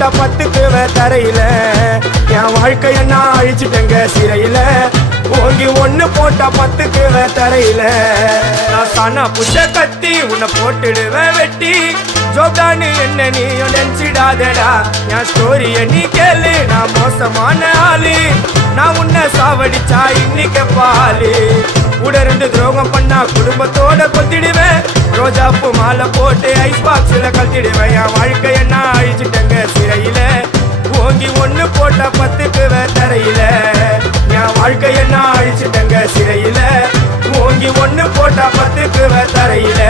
போட்டா 10க்கு தரையில என் வாழ்க்கைய நான் அழிச்சிட்டேங்க சிறையில ஓங்கி 1 போட்டா 10க்கு தரையில நான் சானா புஷ கத்தி உன்னை போட்டுடுவேன் வெட்டி ஜோப்டானு என்ன நீயும் நினைச்சிடாதடா என் ஸ்டோரிய நீ கேளு நான் மோசமான ஆளு நான் உன்னை சாவடிச்சா இன்னைக்கு பாலு உடருந்து துரோகம் பண்ணா குடும்பத்தோட கொத்திடுவேன் ரோஜாப்பு மாலை போட்டு ஐஸ் பாக்ஸ்ல கத்திடுவேன் என் வாழ்க்கைய நான் அழிச்சிட்டேங்க சிறையில ஓங்கி 1 போட்டா 10க்கு தரையில என் வாழ்க்கைய நான் அழிச்சிட்டேங்க சிறையில ஓங்கி 1 போட்டா 10க்கு தரையில